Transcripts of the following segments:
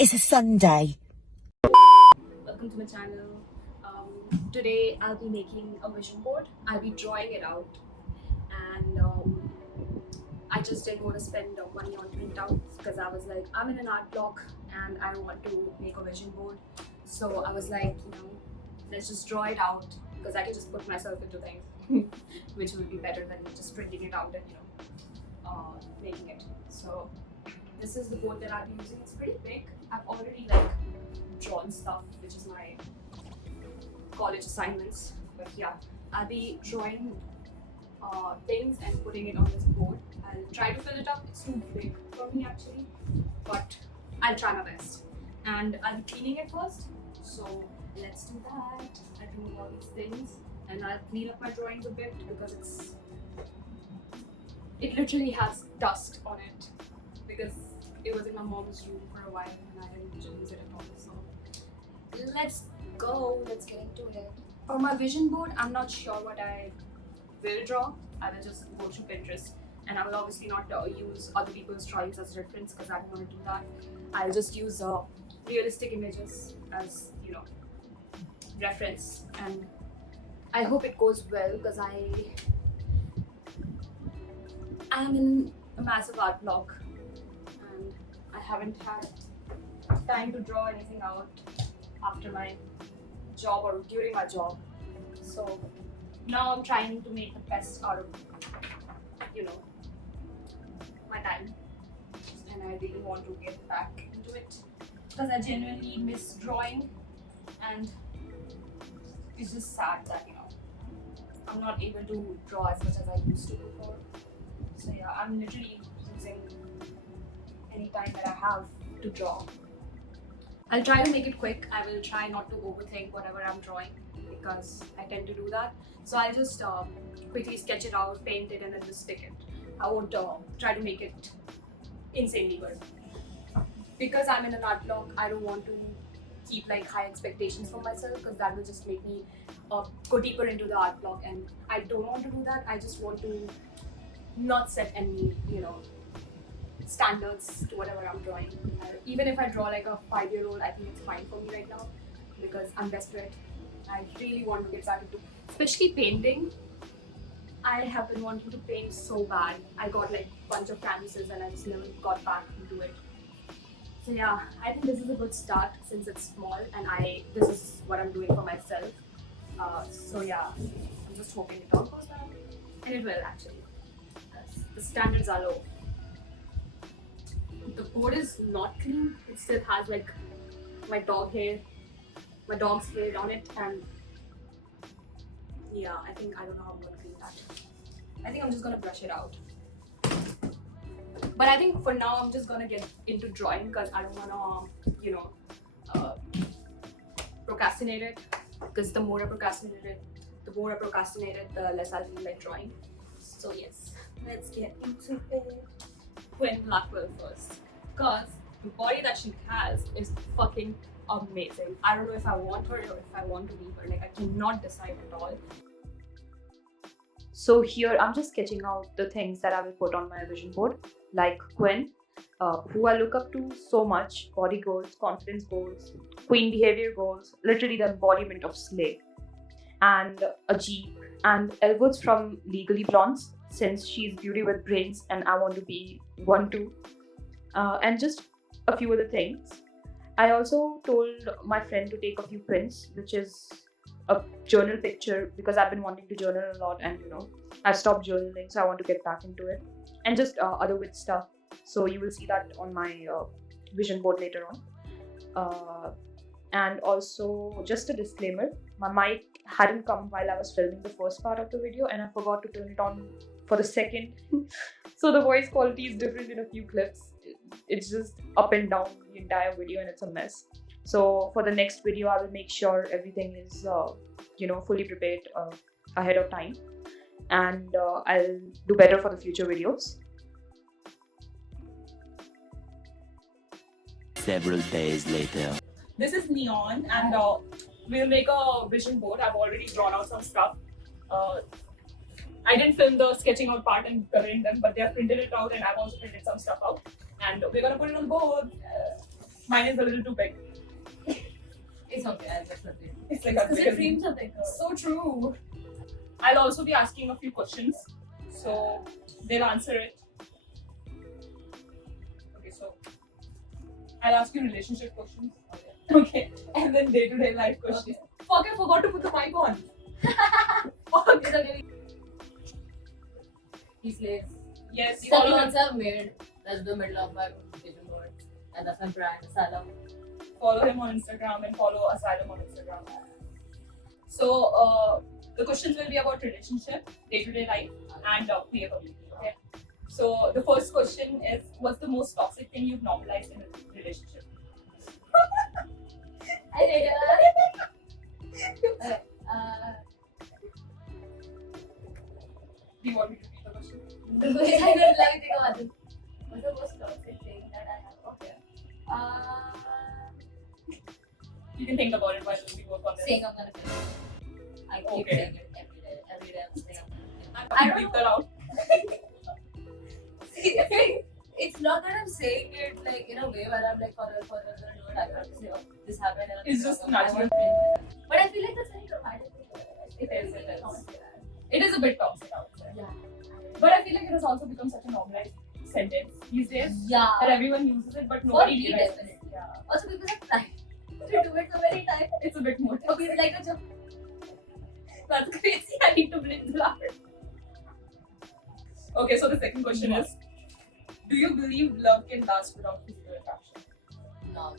It's a Sunday. Welcome to my channel. Today I'll be making a vision board. I'll be drawing it out, and I just didn't want to spend money on printouts because I was like, I'm in an art block and I want to make a vision board. So I was like, let's just draw it out because I can just put myself into things, which will be better than just printing it out and making it. So this is the board that I'll be using. It's pretty big. I've already drawn stuff, which is my college assignments. But yeah, I'll be drawing things and putting it on this board. I'll try to fill it up. It's too big for me actually, but I'll try my best. And I'll be cleaning it first. So let's do that. I'll do all these things and I'll clean up my drawings a bit because it literally has dust on it because it was in my mom's room for a while and I didn't use it at all. So let's go, let's get into it. For my vision board, I'm not sure what I will draw. I will just go to Pinterest and I will obviously not use other people's drawings as reference because I don't want to do that. I'll just use realistic images as reference, and I hope it goes well because I am in a massive art block and I haven't had time to draw anything out after my job or during my job. So now I'm trying to make the best out of my time, and I really want to get back into it because I genuinely miss drawing, and it's just sad that I'm not able to draw as much as I used to before. So yeah, I'm literally using any time that I have to draw. I'll try to make it quick. I will try not to overthink whatever I'm drawing because I tend to do that. So I'll just quickly sketch it out, paint it, and then just stick it. I won't try to make it insanely good. Because I'm in an art block, I don't want to keep high expectations for myself because that will just make me go deeper into the art block, and I don't want to do that. I just want to not set any standards to whatever I'm drawing. Even if I draw like a 5-year-old, I think it's fine for me right now because I'm desperate. I really want to get back into, especially painting. I have been wanting to paint so bad. I got a bunch of canvases and I just never got back into it. So yeah, I think this is a good start since it's small and this is what I'm doing for myself. So yeah, I'm just hoping it all goes well, and it will actually. The standards are low. The board is not clean. It still has my dog's hair on it, and yeah, I don't know how I'm gonna clean that. I think I'm just gonna brush it out. But I think for now I'm just gonna get into drawing because I don't wanna procrastinate it. Because the more I procrastinate it, the less I feel like drawing. So yes, let's get into it. Quinn Blackwell first, because the body that she has is fucking amazing. I don't know if I want her or if I want to leave her. I cannot decide at all. So here I'm just sketching out the things that I will put on my vision board, like Quinn, who I look up to so much. Body goals, confidence goals, queen behavior goals, literally the embodiment of slay. And Ajib and Elwoods from Legally Blondes, since she's beauty with brains and I want to be one too. And just a few other things. I also told my friend to take a few prints, which is a journal picture because I've been wanting to journal a lot and I've stopped journaling, so I want to get back into it. And just other with stuff. So you will see that on my vision board later on. And also just a disclaimer, my mic hadn't come while I was filming the first part of the video and I forgot to turn it on for the second. So the voice quality is different in a few clips. It's just up and down the entire video and it's a mess. So for the next video, I will make sure everything is fully prepared ahead of time, and I'll do better for the future videos. Several days later. This is Neon, and we'll make a vision board. I've already drawn out some stuff. I didn't film the sketching out part and coloring them, but they have printed it out and I've also printed some stuff out. And we're gonna put it on the board. Mine is a little too big. It's okay, I'll just repeat. It's like Because a your dreams are bigger. So true. I'll also be asking a few questions, so they'll answer it. Okay, so I'll ask you relationship questions. Okay, and then day-to-day life questions. Fuck, I forgot to put the mic on. Fuck. It's okay. He slays. Yes, These are the follow ones I've made. That's the middle of my vision board. And that's my brand, Asylum. him on Instagram and follow Asylum on Instagram. So the questions will be about relationship, day-to-day life, and queer community. Okay. So the first question is, what's the most toxic thing you've normalized in a relationship? I hate it. Okay. Do you want me to repeat the question? Let me think about it. What's the most toxic thing that I have? Okay. You can think about it while we work on this. Saying I'm gonna kill you. I keep Okay. saying it every day. Every day I'm saying I'm gonna kill you. I don't bleep that out. Seriously, it's not that I'm saying it like in a way where I'm like for real, no, I can't say, oh, this happened. And It's just natural. But I feel like that's very traumatic. It is, it is. I won't say that. It is a bit toxic, I would say. Yeah. But I feel like it has also become such a normalized sentence these days Yeah. that everyone uses it, but For nobody me, realizes. definitely. Yeah, Also because I'm trying to do it so many times. it's a bit more. Okay, it's like a joke. That's crazy. I need to blink that. Okay, so the second question is, do you believe love can last without physical attraction? No.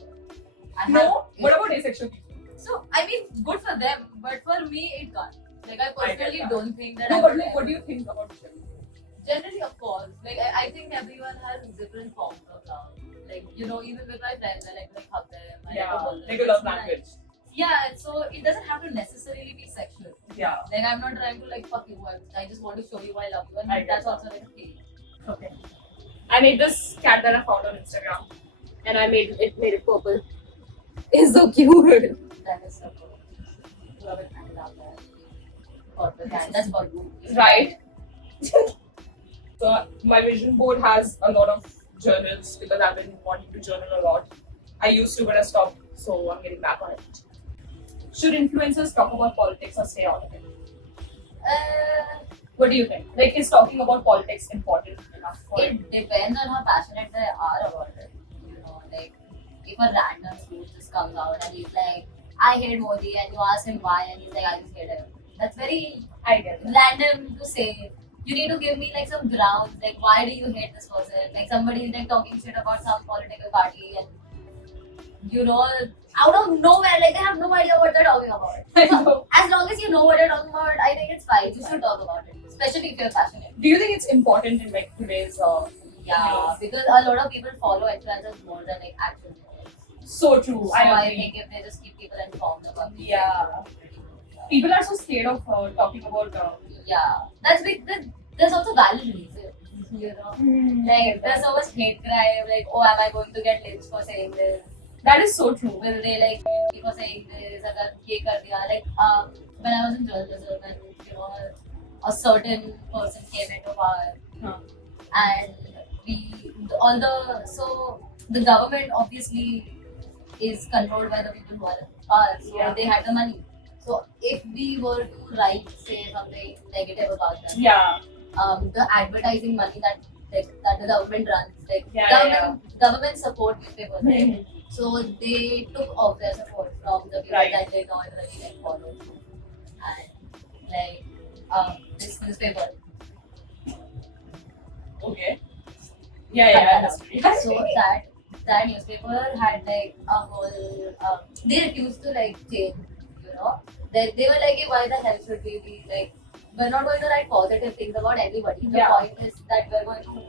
No? What about asexual people? So, I mean, good for them, but for me, it can't. Like, I I get personally that. don't think that No, I but would like, what do ever- you think about it? Generally, of course. Like, I think everyone has different forms of love. Like, you know, even with my friends, I like hug them. I Yeah, like to hold them. like a love It's nice. language. Yeah, so it doesn't have to necessarily be sexual. Yeah. Like, I'm not trying to, like, fuck you. I just want to show you I love you. And I get that's that. also, like, a feeling. Okay. I made this cat that I found on Instagram, and I made it purple. It's so cute. That is so cool. Love it. I love that. Purple cat. That's Babu. Right. So my vision board has a lot of journals because I've been wanting to journal a lot. I used to, but I stopped, so I'm getting back on it. Should influencers talk about politics or stay out of it? What do you think? Like, is talking about politics important enough for it? It depends on how passionate they are about it. You know, like if a random dude just comes out and he's like, I hate Modi, and you ask him why, and he's like, I just hate him. That's very I get it. random to say. You need to give me like some grounds, like why do you hate this person? Like somebody is like talking shit about some political party, and you know, out of nowhere, like they have no idea what they're talking about. I know. As long as you know what you're talking about, I think it's fine. You should talk about it, especially if you're passionate. Do you think it's important in like today's Yeah, because a lot of people follow influencers more than like actual news. so true? So I I agree. think if they just keep people informed about it. Yeah. People are so scared of talking about. Yeah, that's big. There's also valid reason. You know, like there's so much hate crime. Like, oh, am I going to get lynched for saying this? That is so true. Will they like me for saying this? Agar ye kar diya. Like, when I was in journalism, and you know, a certain person came into power, Huh. and the government obviously is controlled by the people who are in power, so Yeah. they had the money. So if we were to write, say something negative about them, Yeah. the advertising money that the government runs, like Yeah, government support newspapers, right? Mhm. So they took off their support from the people Right. that they don't really like follow, and like this newspaper. Okay. Yeah. So that newspaper had like a whole. They refused to like change. You know, they were like, hey, why the hell should we be like? We're not going to write positive things about anybody. The Yeah. point is that we're going to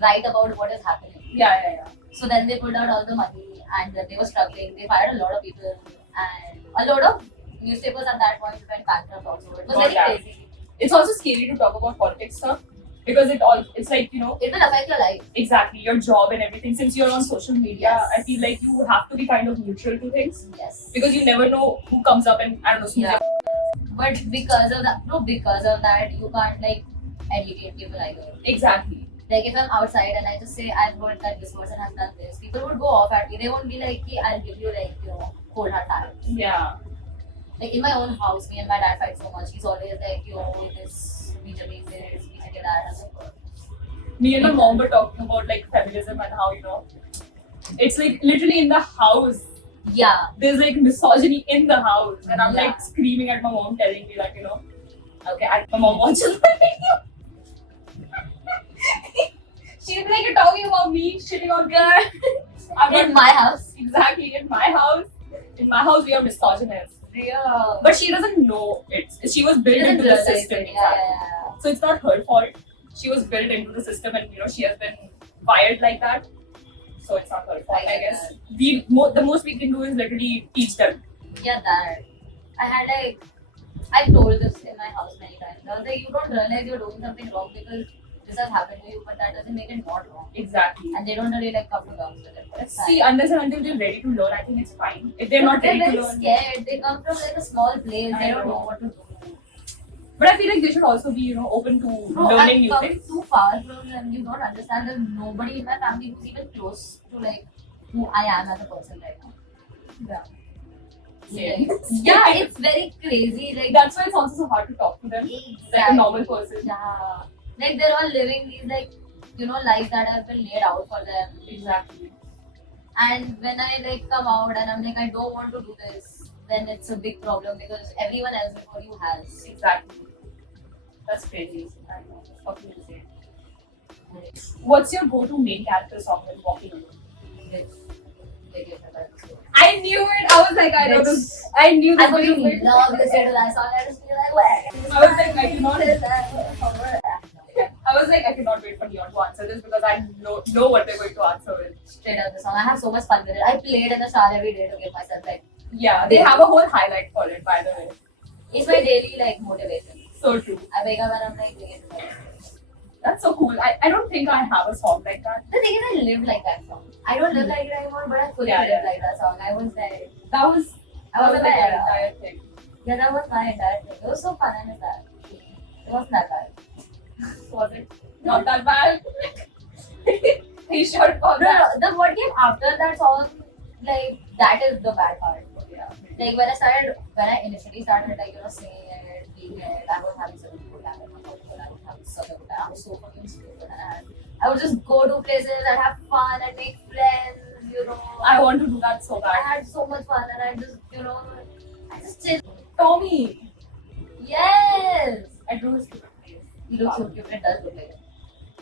write about what is happening. Yeah. So then they pulled out all the money, and they were struggling. They fired a lot of people, and a lot of newspapers at that point went bankrupt also. It was Got very that. crazy. It's also scary to talk about politics stuff because it's like, you know, It will affect your life. exactly your job and everything. Since you're on social media, Yes. I feel like you have to be kind of neutral to things Yes. because you never know who comes up and I don't know. Yeah. But because of that, you can't like educate people either. Exactly. Like if I'm outside and I just say I've heard that this person has done this, people would go off at me. They won't be like, "Ki, I'll give you like cold hard facts." Yeah. Like in my own house, me and my dad fight so much. He's always like, this, BJP this, BJP that. I'm like, Me and my mom were talking about like feminism and how it's like literally in the house. yeah, There's like misogyny in the house, and I'm Yeah. like screaming at my mom, telling me like okay, my mom watches my video. She'll be like, you're talking about me, shitting on girl. I'm not in my house. exactly in my house. In my house, we are misogynist. Yeah. But she doesn't know it. She was built into the system. Yeah, Exactly. yeah. So it's not her fault. She was built into the system, and she has been wired like that. So it's not her fault, I guess. The most we can do is literally teach them. Yeah, that. I had like, I've told this in my house many times. I was like, you don't realize you're doing something wrong because this has happened to you, but that doesn't make it not wrong. Exactly. And they don't really like come to terms with it. But it's See, fine. unless and until they're ready to learn, I think it's fine. If they're not They're ready very to learn, scared. They come from like a small place. I They don't know. know what to do. but I feel like they should also be, open to Bro, learning I've new come things. too far from them. You don't understand. There's nobody in my family who's even close to like who I am as a person right now. Yeah. Like, Same. yeah, it's very crazy. Like That's why it's also so hard to talk to them like a normal person. Yeah. Like they're all living these like lives that have been laid out for them. Exactly. And when I like come out and I'm like I don't want to do this, then it's a big problem because everyone else before you has. Exactly. That's crazy. I know. Fucking insane. What's your go-to main character song when walking alone? I knew it. I was like, I know this. I knew this. I was fucking going to- love listening to that song. I just feel like, where? I was like, I cannot. I was like, I cannot wait for Neon to answer this because I know what they're going to answer with. Straight up the song. I have so much fun with it. I played in the shower every day to give myself like Yeah, they have a whole highlight for it, by the way. it's my daily like motivation. So true. I wake up and I'm like doing it. That's so cool. I don't think I have a song like that. The thing is, I lived like that song. I don't live like it anymore, but I fully Yeah, lived yeah. like that song. I was like, That was I was like my my era. entire thing. Yeah, that was my entire thing. It was so fun and that. It wasn't that bad. Was it? Not that bad. Are you sure about No, that? no, the what came after that song, like that is the bad part. Yeah. Like when I initially started like singing it, being it, I was having such a good time. I was having such a good time. I was so fucking stupid and I would just go to places and have fun and make friends. I want to do that so I bad. had so much fun and I just I just chill. Tommy. Yes. I drew a stupid face. He looks so cute. It does look like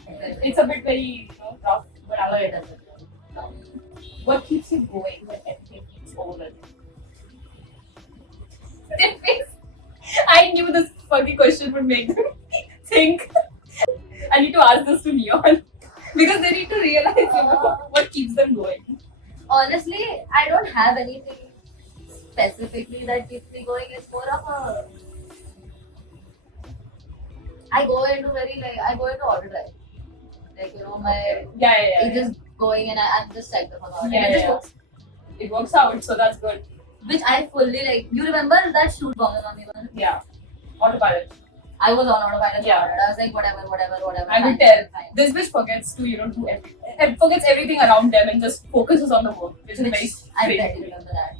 it. It's a bit very rough, but I But like it it. does look like it. What keeps you going when everything feels overwhelming? Their face. I knew this fucking question would make them think. I need to ask this to Neon because they need to realize what keeps them going. Honestly, I don't have anything specifically that keeps me going. It's more of a. I go into overdrive. Like my Yeah. it's just going and I'm just like about it. Yeah, And it just yeah. works. It works out, so that's good. Which I fully like. You remember that shoot Bonga Mami one? Yeah. Autopilot. I was on autopilot. Yeah. I was like whatever. I fine, could tell. fine. This bitch forgets to, do everything. It forgets everything around them and just focuses on the work, which is very I strange. bet you remember that.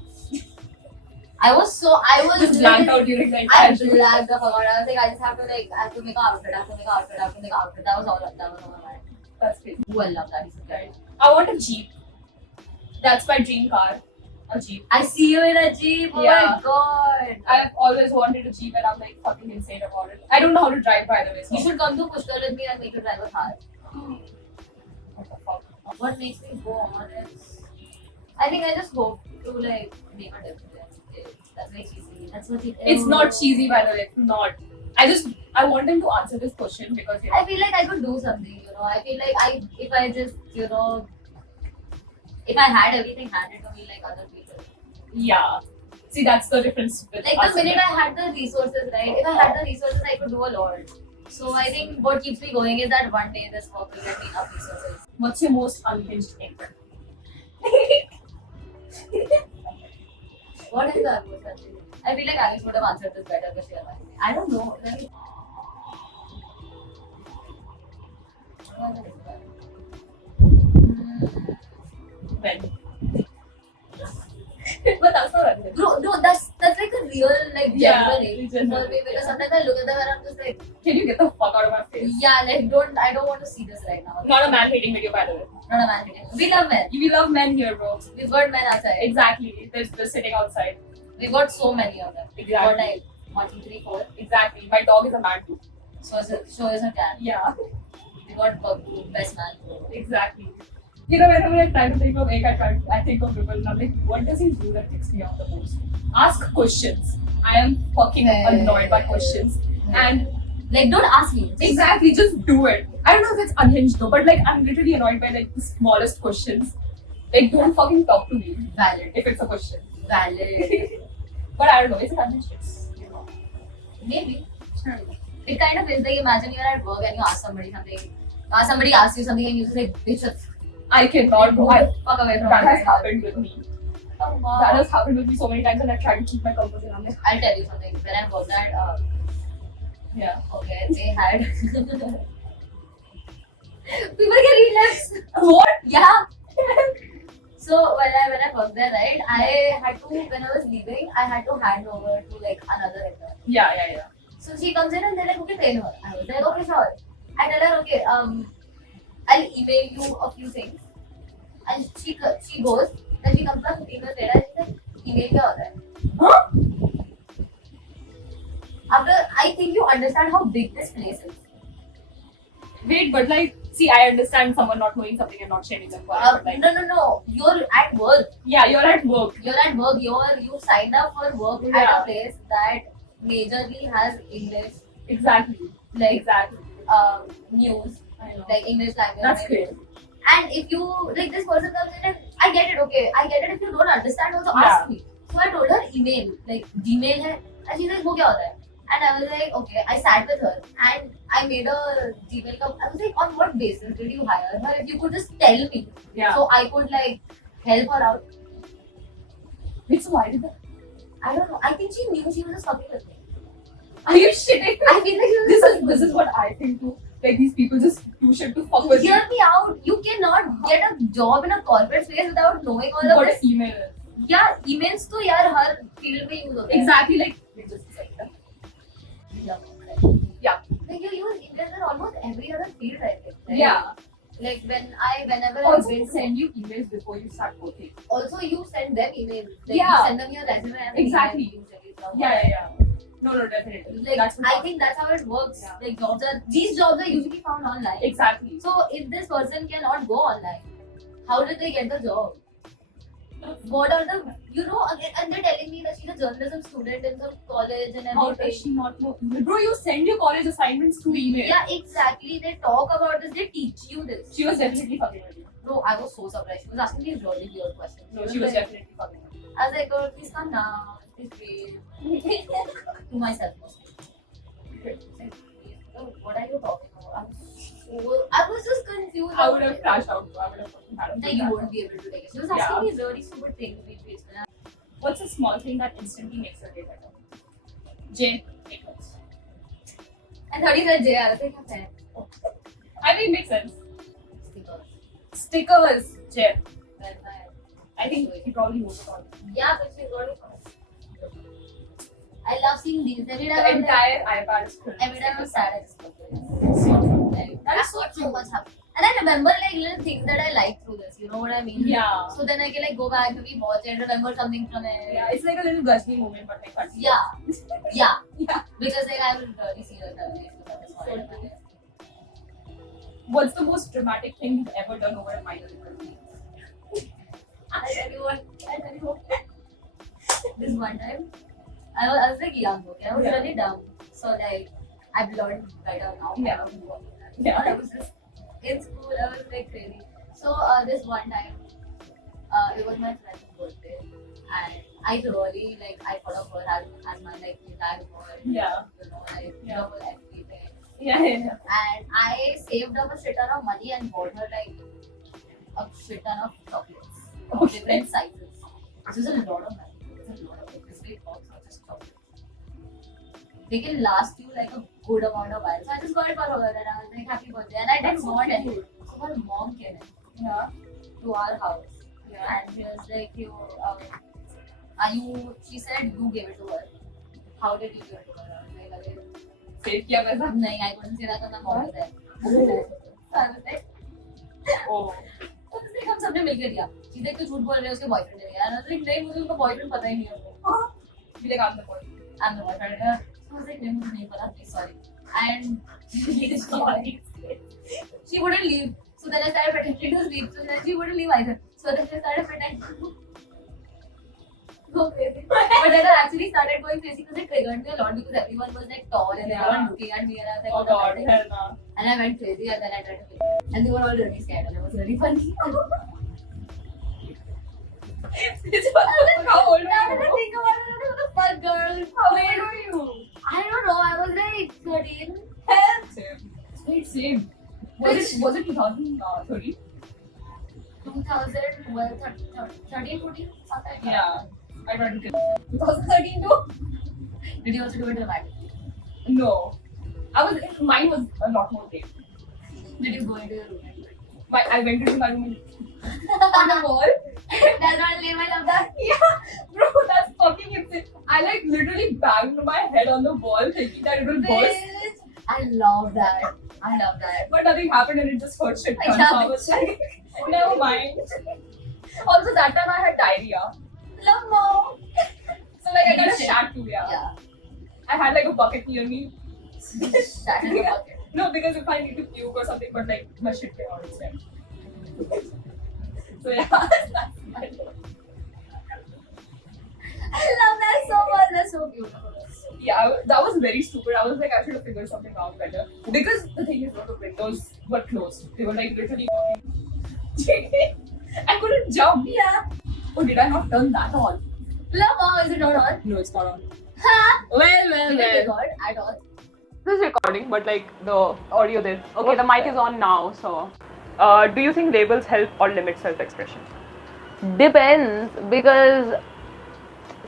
I was Just blanked out during the I entire shoot. blacked the fuck out. I was like, I just have to make an outfit. That was all my mind. That's crazy. Ooh, I love that. He's a guy. I want a Jeep. That's my dream car. A Jeep. I see you in a Jeep. Oh Yeah. my god. I've always wanted a Jeep and I'm like fucking insane about it. I don't know how to drive, by the way. So. You should come to Pushkar with me and make you drive a car. What the fuck? What makes me go on is, I think I just hope to like make a difference. That's very cheesy. That's what it is. It's not cheesy, by the way. It's not. I want them to answer this question because I feel like I could do something. I feel like if I just if I had everything handed to me like other people. yeah. See, that's the difference with Like us the minute and I had the resources, right? If I had the resources, I could do a lot. So I think what keeps me going is that one day this work will get me enough resources. them. What's your most unhinged thing? What is that? I feel like Alice would have answered this better, but she hasn't. I don't know. was a rich guy. When? But that's not unreal. Bro, no, that's like a real like Yeah, genuine age genuine, for me because yeah. sometimes I look at them and I'm just like, Can you get the fuck out of my face? yeah, like I don't want to see this right now. Not a man hating video, by the way. Not a man hating. We love men. We love men here, bro. We've got men outside. Exactly. They're sitting outside. We've got so many of them. We've got Exactly. like 1, 2, 3, 4. Exactly. My dog is a man too. So is a cat. Yeah. We got Babu, best man. Exactly. You know, whenever I try to think of egg, I think of people and I'm like, what does he do that picks me off the most? Ask questions. I am fucking annoyed by questions. And Like, don't ask me. exactly, just do it. I don't know if it's unhinged though, but like I'm literally annoyed by like the smallest questions. Like, don't fucking talk to me Valid. if it's a question. Valid. But I don't know, is it unhinged? It's, you know. Maybe. It kind of is like, imagine you're at work and you ask somebody something. Somebody asks you something and you just like, bitch, I cannot go. fuck away from That me. has happened with me. Oh, wow. That has happened with me so many times and I try to keep my composure. I'm like, I'll tell you something. When I worked at, yeah. okay, they had. People can read lips. What? Yeah. So when I worked there, right, I had to, when I was leaving, I had to hand over to like another intern. Yeah. So she comes in and they're like, okay, train her. I was like, okay, sure. I tell her, okay, I'll email you a few things. And she goes, then she comes back 15 minutes later and she's like, email kya hota hai? Huh? After, I think you understand how big this place is. Wait, but like, see, I understand someone not knowing something and not sharing them. But like, No. You're at work. yeah, you're at work. You're at work. You signed up for work at Yeah. a place that majorly has English, Exactly. like Exactly. news, I know. like English language. That's great. And if you like this person comes in and I get it, okay, I get it. If you don't understand, also Yeah. ask me. So I told her email, like Gmail hai, and she's like, "वो क्या होता है?" And I was like, okay. I sat with her and I made a Gmail. I was like, on what basis did you hire her? If you could just tell me, Yeah. so I could like help her out. Wait, so why did that? I don't know. I think she knew she was just fucking with me. Are you shitting? I feel like she was just fucking with This is me. what I think too. Like these people just do shit to fuck with you. Hear me out. You cannot get a job in a corporate space without knowing all of What this. an email is. Yeah, emails to यार हर field में use होता है. Exactly, like wait, just a second. Yeah. Like you use emails in almost every other field, I think. Right? Yeah. Like whenever Also, I they send you emails before you start working. also you send them emails. Like Yeah. you send them your resume and an Exactly. email usually from Yeah. No, definitely. Like That's I think that's how it works. Yeah. Like these jobs are usually found online. exactly. So if this person cannot go online, how did they get the job? What are the and they're telling me that she's a journalism student in some college and How everything. does she not know email? Bro, you send your college assignments through email. Yeah, exactly. They talk about this. They teach you this. She was definitely fucking with you. Bro, I was so surprised. She was asking me really weird questions. No, she was definitely fucking with you. I was like, girl, please come now. Please wait. To myself. Like, what are you talking about? I was just confused. I would have crashed out. I would have fucking had a That you won't be able to take it. She was asking me really stupid things. What's a small thing that instantly makes your day better? J. Makeups. And 30 said Jay. I was like, okay. I mean, it makes sense. Stickers. Stickers. J. Well, I think he probably knows about it. yeah, but she's got it. I love seeing these. Every The time I'm like, entire iPad is filled. every time I'm sad, I just look at it. So true. Like, That is I've so got so true. much happen. And I remember like little things that I like through this. You know what I mean? Yeah. So then I can like go back, maybe watch it, remember something from it. Yeah, it's like a little Gajni moment, but like that. Yeah. Yeah. Yeah. Because like I was really serious at least about this So one. true. What's the most dramatic thing you've ever done over a minor difference? I'll tell you what. This one time, I was like young, okay? I was Yeah. really dumb. So like, I've learned better now. Yeah. Yeah. I was just in school, I was like crazy. So this one time, it was my friend's birthday. And I really like, I thought of her as my like entire world. Yeah. You know, like, Yeah. love her everything. Yeah. And I saved up a shit ton of money and bought her like a shit ton of chocolates of Okay. different sizes. This is a lot of money. It's a lot of this big box of just chocolates. They can last you like a good amount of violence. So I just got it for her and I was like, happy birthday. And I didn't want it. So her mom came in to our house. And she was like, she said you gave it to her. How did you give it to her? I was like, Save kiya kaisa? no, I couldn't say that because my mom was there. So I was like, Oh. तो उसने हम सबने मिलकर दिया चीजें क्यों झूठ बोल रहे हैं उसके बॉयफ्रेंड ने यार नहीं मुझे उसका बॉयफ्रेंड पता ही नहीं है वो Be like, I'm the boy. I'm the boyfriend so I was like नहीं मुझे नहीं पता please sorry and sorry she wouldn't leave so then I started pretending to sleep so then she wouldn't leave either so then I started pretending go crazy but then I actually started going crazy because it triggered me a lot because everyone was like tall and everyone looking at me and I was like Oh what the god, hell? hell nah. And I went crazy and then I tried to kill them. And they were all really scared and it was really funny. How old Now were that I you? think about it, what the fuck, girl? How old were you? I don't know, I was like 13. Same. Wait, same. Was it 2013? 2000, well, 13, 14, something like that. Yeah. I tried to kill 2013 too? Did you also do it dramatic? No. Mine was a lot more brave. Did you go into your room? I went into my room on the wall. That's not lame, I love that. Yeah, bro, that's fucking insane. I like literally banged my head on the wall thinking that it will burst. Bitch. I love that. I love that. But nothing happened and it just hurt shit. I tons. So I was like, never mind. Also, that time I had diarrhea. Love mom. So like I got a shat too, yeah. I had like a bucket near me. That is the bucket. No, because if I need to puke or something, but like my shit came out instead. So yeah, that's my joke. I love that so much. That's so beautiful. Yeah, that was very stupid. I was like, I should have figured something out better. Because the thing is, the windows were closed. They were like literally. I couldn't jump. Yeah. Oh, did I not turn that on? Love mom, is it not on? No, it's not on. Huh? Well, Did it record at all? This is recording, but like the audio did. Okay, the mic is on now, so. Do you think labels help or limit self-expression? Depends, because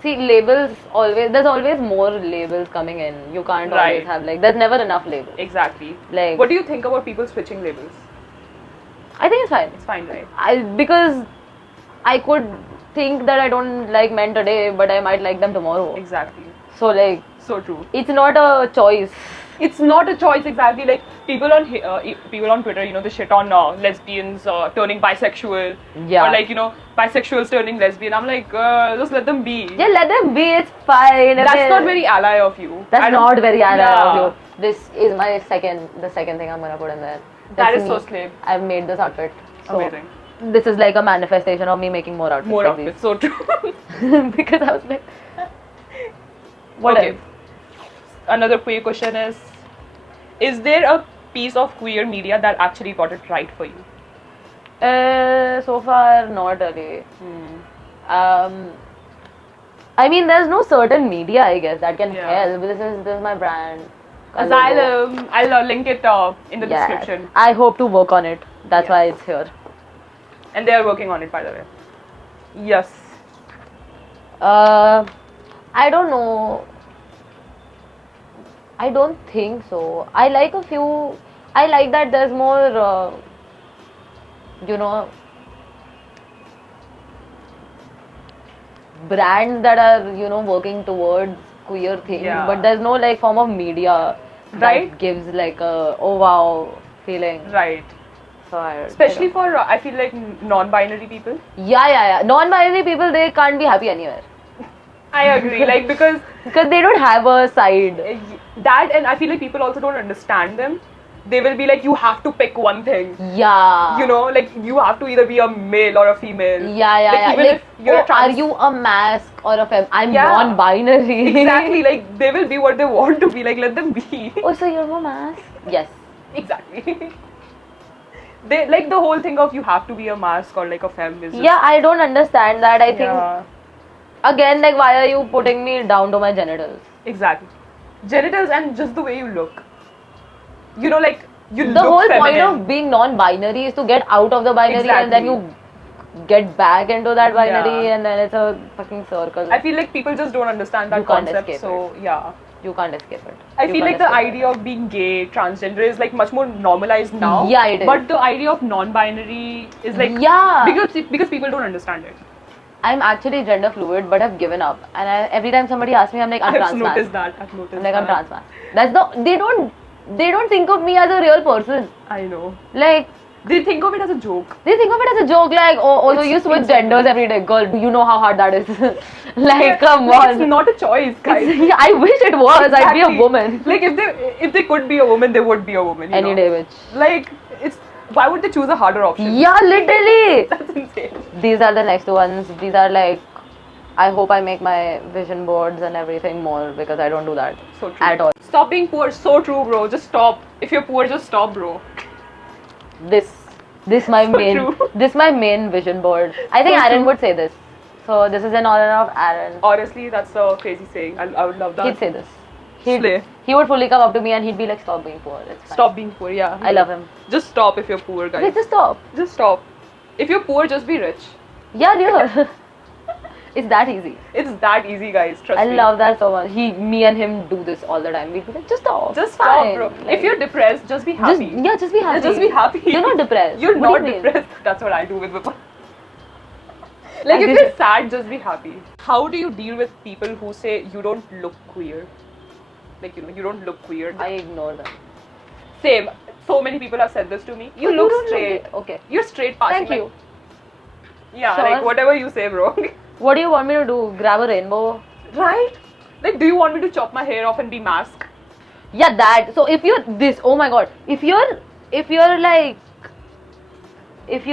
see, labels always, there's always more labels coming in. You can't Right. always have like, there's never enough labels. Exactly. Like, What do you think about people switching labels? I think it's fine. It's fine, right? Because I could think that I don't like men today, but I might like them tomorrow. Exactly. So like, So true. it's not a choice. It's not a choice exactly. Like people on Twitter, you know, they shit on lesbians turning bisexual. Yeah. Or like, you know, bisexuals turning lesbian. I'm like, just let them be. Yeah, let them be, it's fine. That's not very ally of you. That's I don't- not very ally Yeah. of you. This is the second thing I'm gonna put in there. That It's is so me. slave. I've made this outfit. So Amazing. This is like a manifestation of me making more outfits. More like of it. So true. these. Because I was like, what Okay. else? Another queer question is there a piece of queer media that actually got it right for you? So far, not really. Hmm. I mean, there's no certain media, I guess, that can Yeah. help. This is my brand. a logo. Asylum. I'll link it in the Yes. description. I hope to work on it. That's Yes. why it's here. And they are working on it, by the way. Yes. I don't know. I don't think so. I like a few. I like that there's more, brands that are, working towards queer things. Yeah. But there's no like form of media Right. that gives like a oh wow feeling. Right. So Especially for, I feel like, non-binary people. yeah. Non-binary people, they can't be happy anywhere I agree. Like, because because they don't have a side. that, and I feel like people also don't understand them. They will be like, you have to pick one thing. Yeah. You know, like, you have to either be a male or a female. Yeah. Like, even Like, if you're a are trans- you a mask or a femme? I'm Yeah. non-binary. Exactly. Like, they will be what they want to be. Like, let them be. Oh, so you're a mask? Yes. Exactly. They like the whole thing of you have to be a mask or like a femme is just, Yeah, I don't understand that. I think yeah, again, like, why are you putting me down to my genitals? exactly. Genitals and just the way you look. You know, like you The look whole feminine. point of being non-binary is to get out of the binary and then Exactly. you get back into that binary Yeah. and then it's a fucking circle. I feel like people just don't understand that You can't concept. escape So yeah, You can't escape it. I You feel can't like the escape it. idea of being gay, transgender is like much more normalized now. Yeah, it is. But the idea of non-binary is like Yeah. because people don't understand it. I'm actually gender fluid, but I've given up. And every time somebody asks me, I'm like, I'm I've trans man. noticed that. I've noticed I'm like, I'm that. trans man. That's the they don't think of me as a real person. I know. Like They think of it as a joke. they think of it as a joke. Like so It's you switch insane. genders every day, girl. Do you know how hard that is? Like come Like, on. it's not a choice, guys. Yeah, I wish it was. I'd be a Exactly. woman. Like if they could be a woman, they would be a woman. You Any know? day, bitch. Like it's why would they choose a harder option? Yeah, literally. That's insane. These are the next ones. These are like, I hope I make my vision boards and everything more because I don't do that So true. at all. Stop being poor. So true, bro. Just stop. If you're poor, just stop, bro. This my So main true. this my main vision board. I think So Aaron true. would say this. So this is in honor of Aaron. Honestly, that's a crazy saying. I would love that. He'd say this. Slay. He would fully come up to me and he'd be like, "Stop being poor. It's fine." Stop being poor. Yeah. I love him. Just stop if you're poor, guys. Like, just stop. Just stop. If you're poor, just be rich. Yeah, dear. It's that easy. It's that easy, guys. Trust I me. love that so much. Me and him do this all the time. We'd be like, just stop. Just It's stop, fine. bro. Like, If you're depressed, just be just happy. just be happy. Just be happy. You're not depressed. You're What not do you mean? depressed. That's what I do with people. Like I if did- you're sad, just be happy. How do you deal with people who say you don't look queer? Like you don't look queer. I ignore them. Same. So many people have said this to me. You But look don't straight. it. Okay. You're straight passing. Thank you. Yeah, Sure. like whatever you say, bro. What do you want me to do? Grab a rainbow? Right? Like, do you want me to chop my hair off and be masked? Yeah, that. So if you're this, oh my god, if you're like, if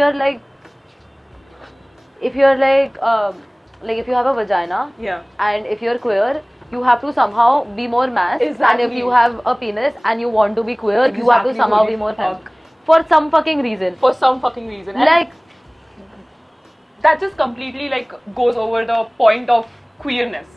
you have a vagina Yeah. and if you're queer, you have to somehow be more masked. And if Exactly. you have a penis and you want to be queer, you have to Exactly, somehow holy be more femme. fuck. For some fucking reason. For some fucking reason. And Like, that just completely like goes over the point of queerness.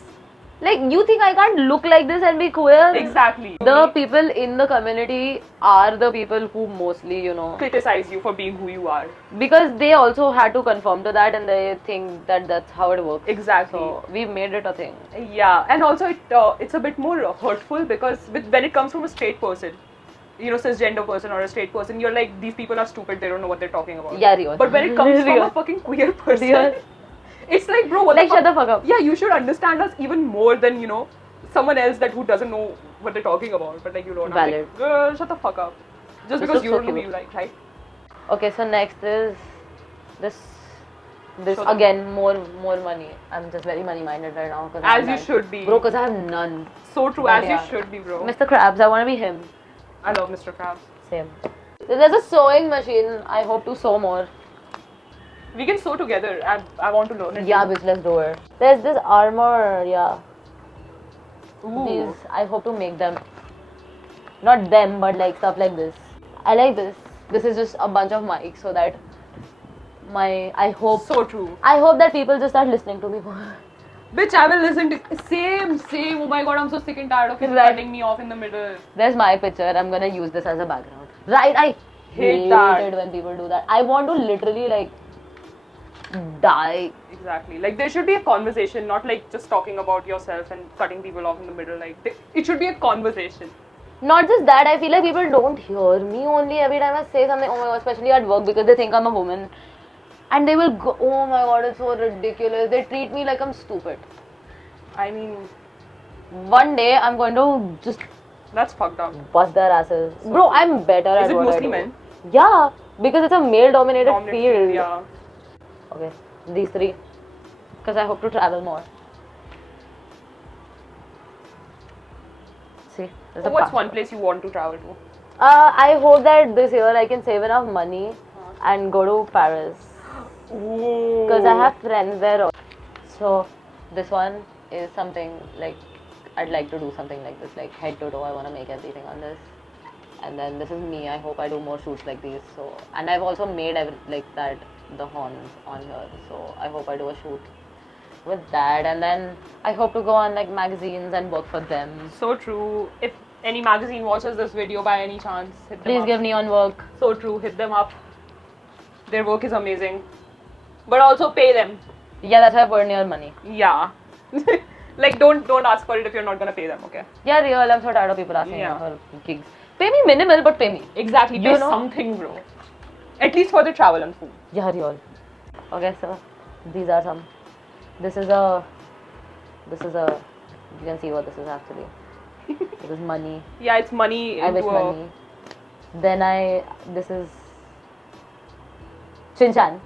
you think I can't look like this and be queer? Exactly. The people in the community are the people who mostly, criticize you for being who you are. because they also had to conform to that and they think that that's how it works. Exactly. So we made it a thing. Yeah, and also it's a bit more hurtful because when it comes from a straight person, cisgender person or a straight person, you're like, these people are stupid, they don't know what they're talking about. Yeah, real. But when it comes from Real. a fucking queer person, Real. it's like, bro, what Like, the shut the fuck up. Yeah, you should understand us even more than, someone else who doesn't know what they're talking about. But like, you don't. I'm Valid. like, girl, shut the fuck up. Just This because looks you so don't know who cute. you like, right? Okay, so next is this Show them. again, more money. I'm just very money minded right now. As you should be. Bro, because I have none. So true, But as yeah. you should be, bro. Mr. Krabs, I want to be him. I love Mr. Krabs. Same. There's a sewing machine. I hope to sew more. We can sew together. I want to learn it. Yeah, bitch, let's do it. There's this armor, yeah. Ooh. These, I hope to make them. Not them, but like stuff like this. I like this. This is just a bunch of mics so that I hope So true. that people just start listening to me more. Bitch, I will listen to same. Oh my god, I'm so sick and tired of you Right. cutting me off in the middle. There's my picture. I'm gonna use this as a background. Right? I Hate that. it when people do that. I want to literally like die. Exactly. Like there should be a conversation, not like just talking about yourself and cutting people off in the middle. Like it should be a conversation. Not just that, I feel like people don't hear me only every time I say something. Oh my god, especially at work because they think I'm a woman. And they will go, oh my god, it's so ridiculous. They treat me like I'm stupid. I mean, One day I'm going to just that's fucked up. bust their asses. Bro, I'm better at Is it what I mostly do. men? Yeah, because it's a male dominated Dominant field. Yeah. Okay, these three. Because I hope to travel more. See, there's a What's passport. one place you want to travel to? I hope that this year I can save enough money and go to Paris. Ooh. Because I have friends there. So this one is something like I'd like to do something like this, like head to toe. I want to make everything on this. And then this is me. I hope I do more shoots like these. So, and I've also made like that the horns on here. So I hope I do a shoot with that. And then I hope to go on like magazines and work for them. So true. If any magazine watches this video by any chance, hit them Please up. give neon work. So true. Hit them up. Their work is amazing. But also pay them. Yeah, that's why I burn your money. Yeah. Like, don't ask for it if you're not gonna pay them. Okay. Yeah, real. I'm so tired of people asking Yeah. for gigs. Pay me minimal, but pay me. Exactly. You Pay know- something, bro. At least for the travel and food. Yeah, real. Okay, so these are some. This is a. You can see what this is actually. This is money. Yeah, it's money. I wish into a- money. Then this is Shinchan.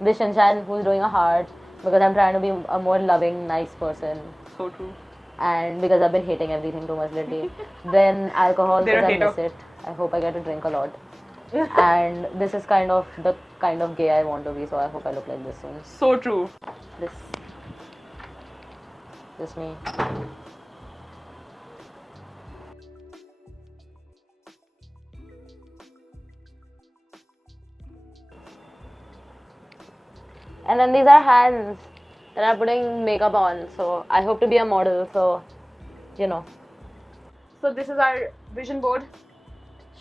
This Shinchan who's doing a heart because I'm trying to be a more loving, nice person, So true. and because I've been hating everything too much lately. Then alcohol They're because a I miss hater. it. I hope I get to drink a lot. And this is kind of the kind of gay I want to be, so I hope I look like this soon. So true. This me. And then these are hands that I'm putting makeup on, so I hope to be a model, so you know. So this is our vision board.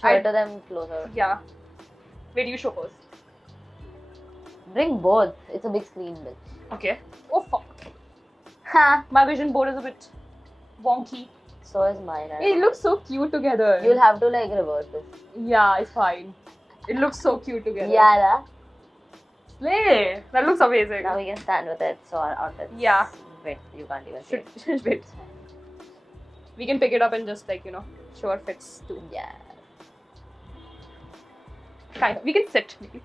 Show it to them closer. Yeah. Where do you show first? Bring both. It's a big screen, bitch. Okay. Oh fuck. Ha! My vision board is a bit wonky. So is mine. It looks so cute together. You'll have to like reverse this. Yeah, it's fine. It looks so cute together. Yeah. Slay! That looks amazing. Now we can stand with it, so our outfits. Yeah. Wait, you can't even see. Should wait. We can pick it up and just like, you know, show our fits too. Yeah. Kind of. We can sit maybe.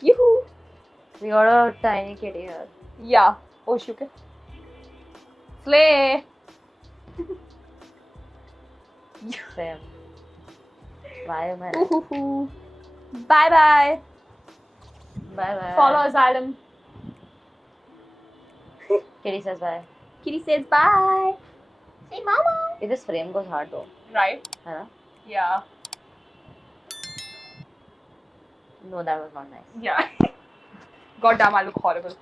Yoo-hoo! We got a tiny kitty here. Yeah. Oh, Shuke. Slay! Same. Bye, man. Ooh-hoo-hoo. Bye-bye. Bye bye. Follow Asylum. Kitty says bye. Kitty says bye. Say mama. If this frame goes hard though. Right? Huh? Yeah. No, that was not nice. Yeah. Goddamn, I look horrible.